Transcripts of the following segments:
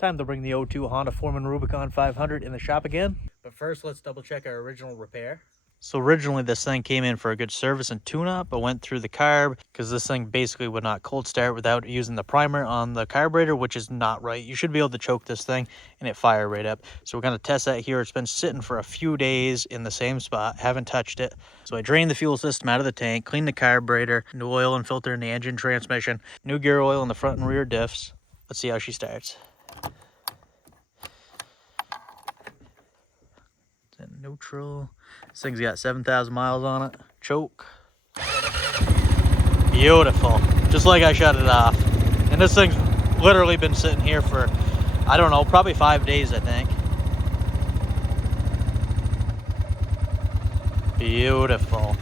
Time to bring the 02 Honda Rubicon 500 in the shop again. But first, let's double check our original repair. So originally this thing came in for a good service and tune-up, but went through the carb because this thing basically would not cold start without using the primer on the carburetor, which is not right. You should be able to choke this thing and it fire right up. So we're going to test that here. It's been sitting for a few days in the same spot, haven't touched it. So I drained the fuel system out of the tank, cleaned the carburetor, new oil and filter in the engine transmission, new gear oil in the front and rear diffs. Let's see how she starts. It's in neutral. This thing's got 7,000 miles on it. Choke. Beautiful. Just like I shut it off. And this thing's literally been sitting here for, I don't know, probably 5 days, I think. Beautiful.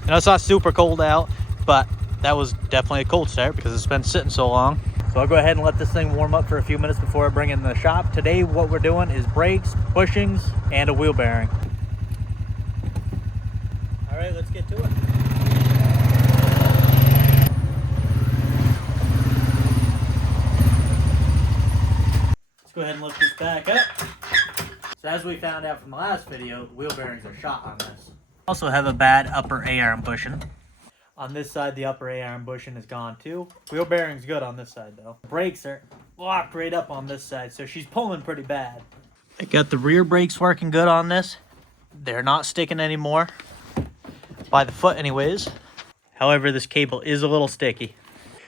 You know, it's not super cold out, but that was definitely a cold start because it's been sitting so long. So I'll go ahead and let this thing warm up for a few minutes before I bring it in the shop. Today, what we're doing is brakes, bushings, and a wheel bearing. All right, let's get to it. Let's go ahead and lift this back up. So as we found out from the last video, the wheel bearings are shot on this. Also have a bad upper A-arm bushing. On this side, the upper A-arm bushing is gone too. Wheel bearing's good on this side though. Brakes are locked right up on this side, so she's pulling pretty bad. I got the rear brakes working good on this. They're not sticking anymore. By the foot anyways. However, this cable is a little sticky.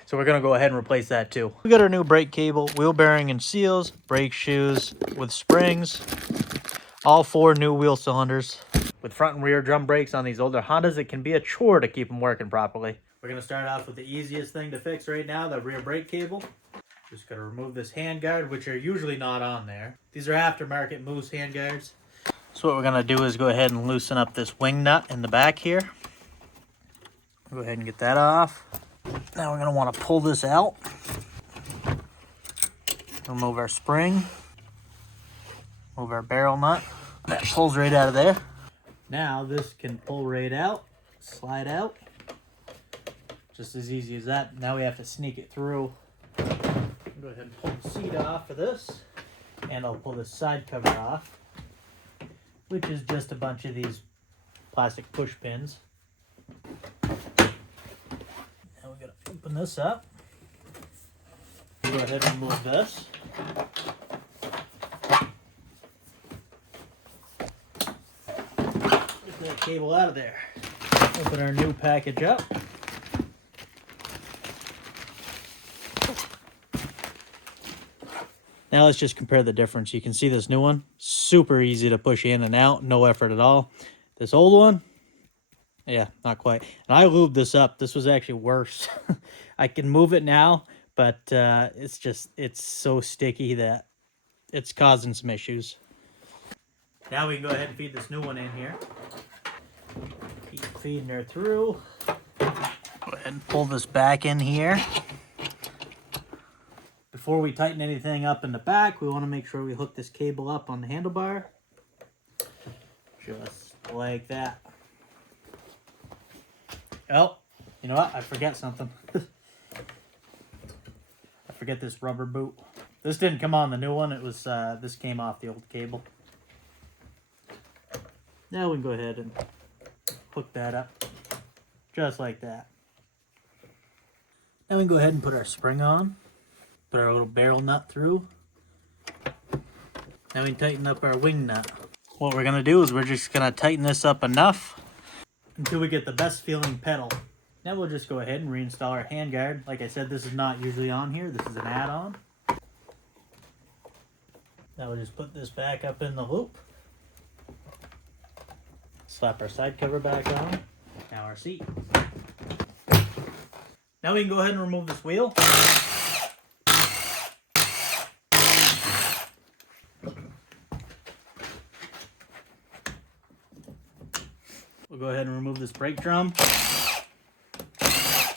So we're gonna go ahead and replace that too. We got our new brake cable, wheel bearing and seals, brake shoes with springs, all 4 new wheel cylinders. With front and rear drum brakes on these older Hondas, it can be a chore to keep them working properly. We're gonna start off with the easiest thing to fix right now, the rear brake cable. Just gotta remove this handguard, which are usually not on there. These are aftermarket Moose handguards. So what we're gonna do is go ahead and loosen up this wing nut in the back here. Go ahead and get that off. Now we're gonna wanna pull this out. Remove our spring. Move our barrel nut. That pulls right out of there. Now this can pull right out, slide out. Just as easy as that. Now we have to sneak it through. Go ahead and pull the seat off of this. And I'll pull the side cover off, which is just a bunch of these plastic push pins. Now we gotta open this up. Go ahead and remove this. Get that cable out of there. Open our new package up. Now let's just compare the difference. You can see this new one, super easy to push in and out, no effort at all. This old one, yeah, not quite. And I lubed this up. This was actually worse. I can move it now, but it's so sticky that it's causing some issues. Now we can go ahead and feed this new one in here. Keep feeding her through. Go ahead and pull this back in here. Before we tighten anything up in the back, we want to make sure we hook this cable up on the handlebar. Just like that. Oh, you know what? I forget something. I forget this rubber boot. This didn't come on the new one. It was this came off the old cable. Now we can go ahead and hook that up. Just like that. Now we can go ahead and put our spring on. Put our little barrel nut through. Now we can tighten up our wing nut. What we're gonna do is we're just gonna tighten this up enough until we get the best feeling pedal. Now we'll just go ahead and reinstall our handguard. Like I said, this is not usually on here. This is an add-on. Now we'll just put this back up in the loop. Slap our side cover back on. Now our seat. Now we can go ahead and remove this wheel. We'll go ahead and remove this brake drum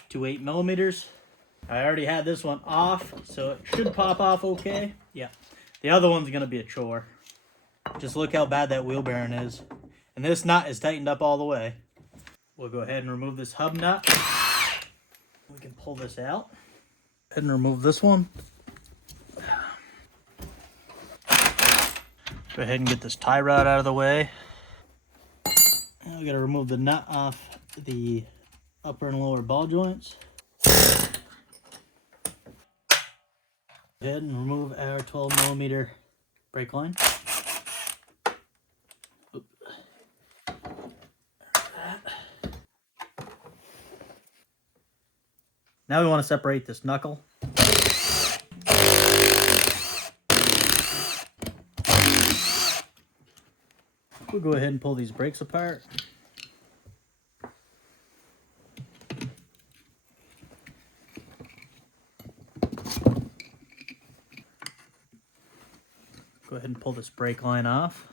to 8mm. I already had this one off, so it should pop off okay. Yeah, the other one's gonna be a chore. Just look how bad that wheel bearing is. And this nut is tightened up all the way. We'll go ahead and remove this hub nut. We can pull this out. Go ahead and remove this one. Go ahead and get this tie rod out of the way. Now we gotta remove the nut off the upper and lower ball joints. Go ahead and remove our 12mm brake line. Now we want to separate this knuckle. We'll go ahead and pull these brakes apart. Go ahead and pull this brake line off.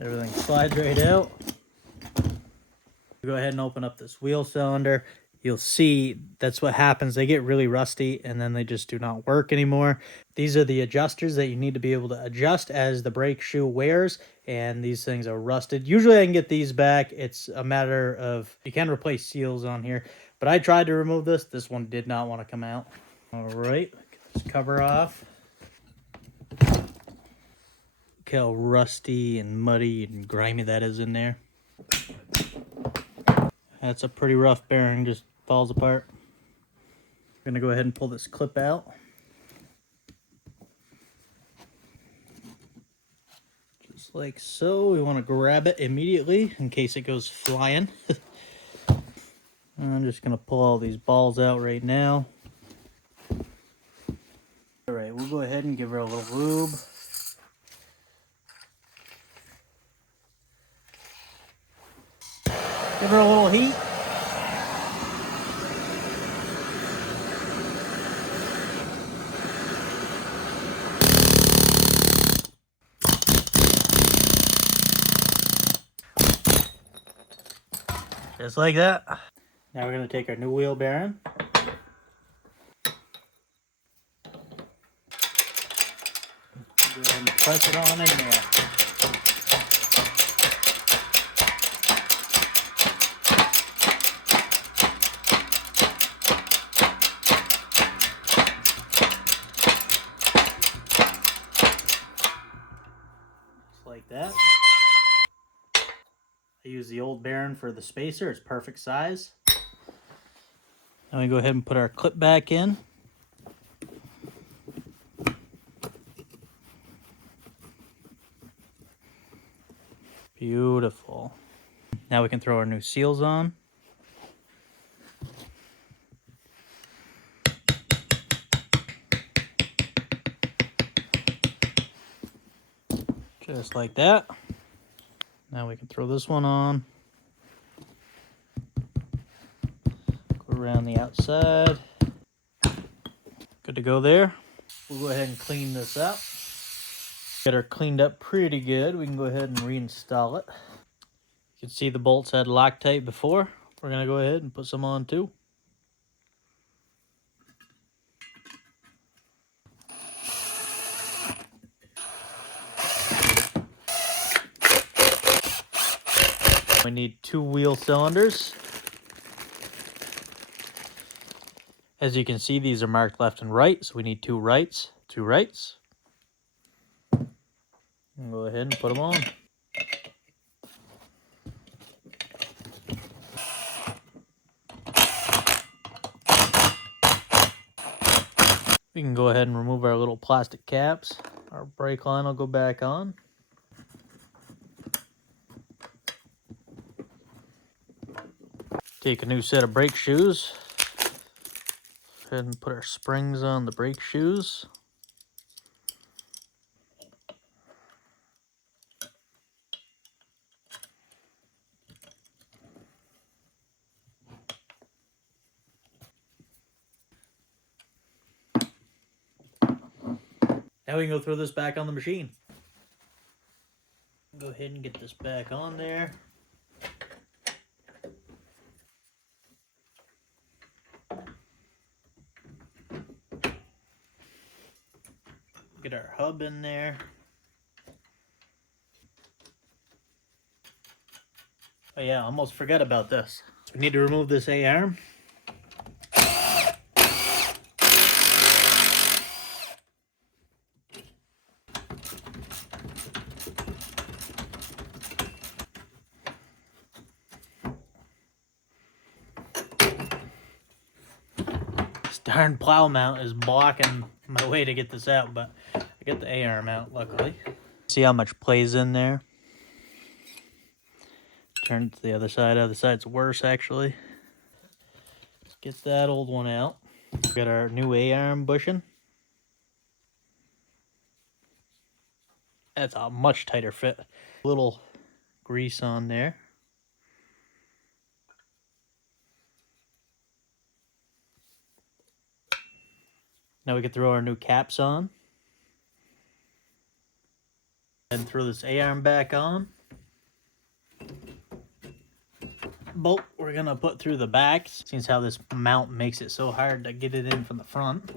Everything slides right out. Go ahead and open up this wheel cylinder. You'll see that's what happens. They get really rusty and then they just do not work anymore. These are the adjusters that you need to be able to adjust as the brake shoe wears, and these things are rusted. Usually I can get these back. It's a matter of, you can replace seals on here, but I tried to remove this. This one did not want to come out. All right, get this cover off. Look how rusty and muddy and grimy that is in there. That's a pretty rough bearing, just falls apart. I'm gonna go ahead and pull this clip out. Just like so. We want to grab it immediately in case it goes flying. I'm just gonna pull all these balls out right now. All right, we'll go ahead and give her a little lube. Give her a little heat. Just like that. Now we're going to take our new wheel bearing. Go ahead and press it on in there. Just like that. I use the old bearing for the spacer. It's perfect size. Now we go ahead and put our clip back in. Beautiful. Now we can throw our new seals on. Just like that. Now we can throw this one on. Go around the outside. Good to go there. We'll go ahead and clean this up. Get her cleaned up pretty good. We can go ahead and reinstall it. You can see the bolts had Loctite before. We're going to go ahead and put some on too. We need 2 wheel cylinders. As you can see, these are marked left and right, so we need 2 rights. 2 rights. And go ahead and put them on. We can go ahead and remove our little plastic caps. Our brake line will go back on. Take a new set of brake shoes. Go ahead and put our springs on the brake shoes. Now we can go throw this back on the machine. Go ahead and get this back on there. Get our hub in there. Oh yeah, almost forgot about this. We need to remove this A-arm. This darn plow mount is blocking my way to get this out, but I get the A-arm out, luckily. See how much plays in there? Turn it to the other side. Other side's worse, actually. Let's get that old one out. We got our new A-arm bushing. That's a much tighter fit. Little grease on there. Now we can throw our new caps on. And throw this A-arm back on. Bolt we're gonna put through the back, since how this mount makes it so hard to get it in from the front.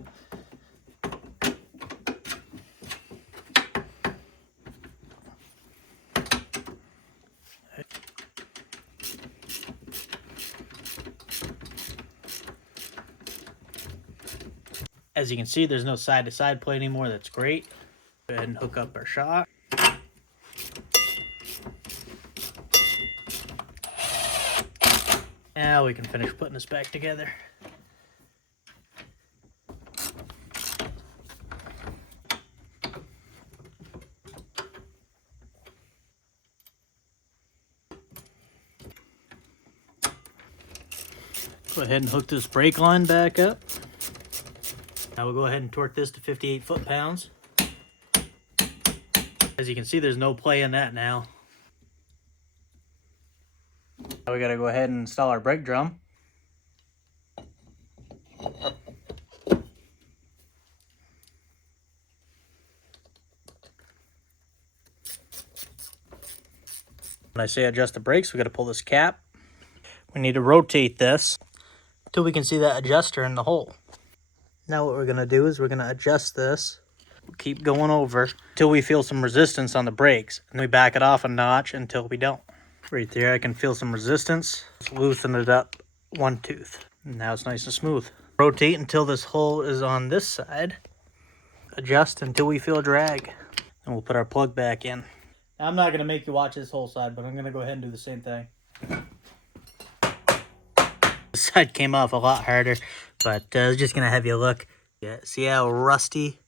As you can see, there's no side-to-side plate anymore. That's great. Go ahead and hook up our shock. Now we can finish putting this back together. Go ahead and hook this brake line back up. Now we'll go ahead and torque this to 58 foot-pounds. As you can see, there's no play in that now. Now we gotta go ahead and install our brake drum. When I say adjust the brakes, we gotta pull this cap. We need to rotate this until we can see that adjuster in the hole. Now what we're gonna do is we're gonna adjust this. We'll keep going over until we feel some resistance on the brakes, and we back it off a notch until we don't. Right there, I can feel some resistance. Just loosen it up one tooth. Now it's nice and smooth. Rotate until this hole is on this side. Adjust until we feel drag. And we'll put our plug back in. Now, I'm not gonna make you watch this whole side, but I'm gonna go ahead and do the same thing. This side came off a lot harder, but I was just gonna have you look. Yeah, see how rusty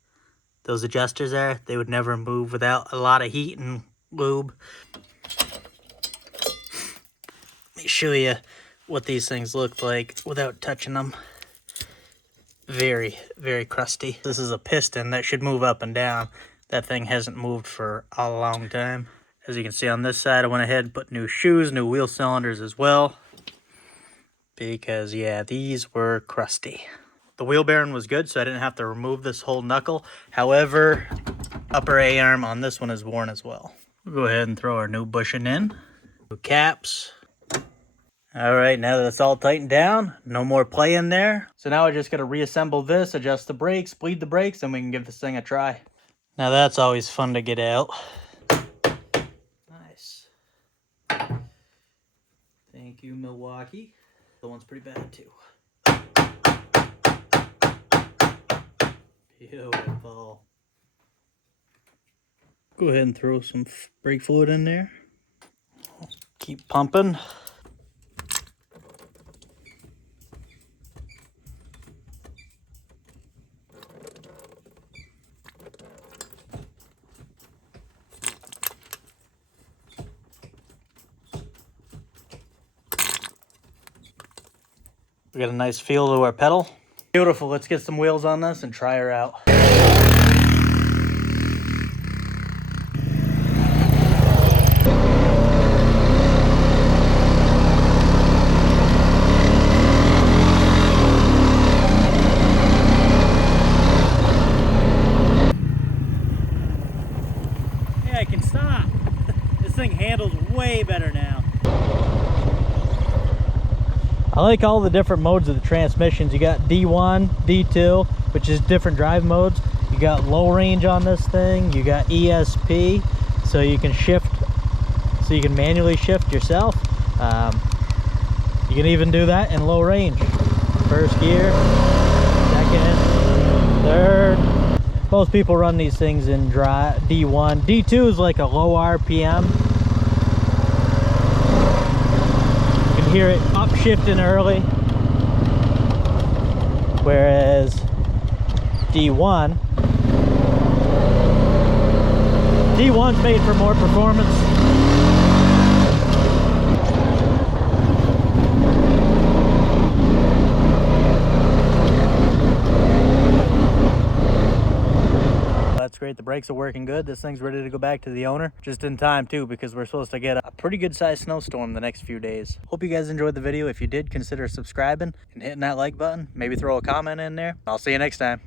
those adjusters are? They would never move without a lot of heat and lube. Let me show you what these things look like without touching them. Very, very crusty. This is a piston that should move up and down. That thing hasn't moved for a long time. As you can see on this side, I went ahead and put new shoes, new wheel cylinders as well. Because, yeah, these were crusty. The wheel bearing was good, so I didn't have to remove this whole knuckle. However, upper A-arm on this one is worn as well. We'll go ahead and throw our new bushing in. New caps. All right, now that it's all tightened down, no more play in there. So now I just got to reassemble this, adjust the brakes, bleed the brakes, and we can give this thing a try. Now that's always fun to get out. Nice. Thank you, Milwaukee. The one's pretty bad too. Beautiful. Go ahead and throw some brake fluid in there. Keep pumping. We got a nice feel to our pedal. Beautiful. Let's get some wheels on this and try her out. Yeah, I can stop. This thing handles way better now. I like all the different modes of the transmissions. You got D1, D2, which is different drive modes. You got low range on this thing. You got ESP, so you can shift, so you can manually shift yourself. You can even do that in low range. First gear, second, third. Most people run these things in dry D1. D2 is like a low RPM. You can hear it upshifting early, whereas D1's made for more performance. That's great. The brakes are working good. This thing's ready to go back to the owner. Just in time too, because we're supposed to get a pretty good sized snowstorm the next few days. Hope you guys enjoyed the video. If you did, consider subscribing and hitting that like button. Maybe throw a comment in there. I'll see you next time.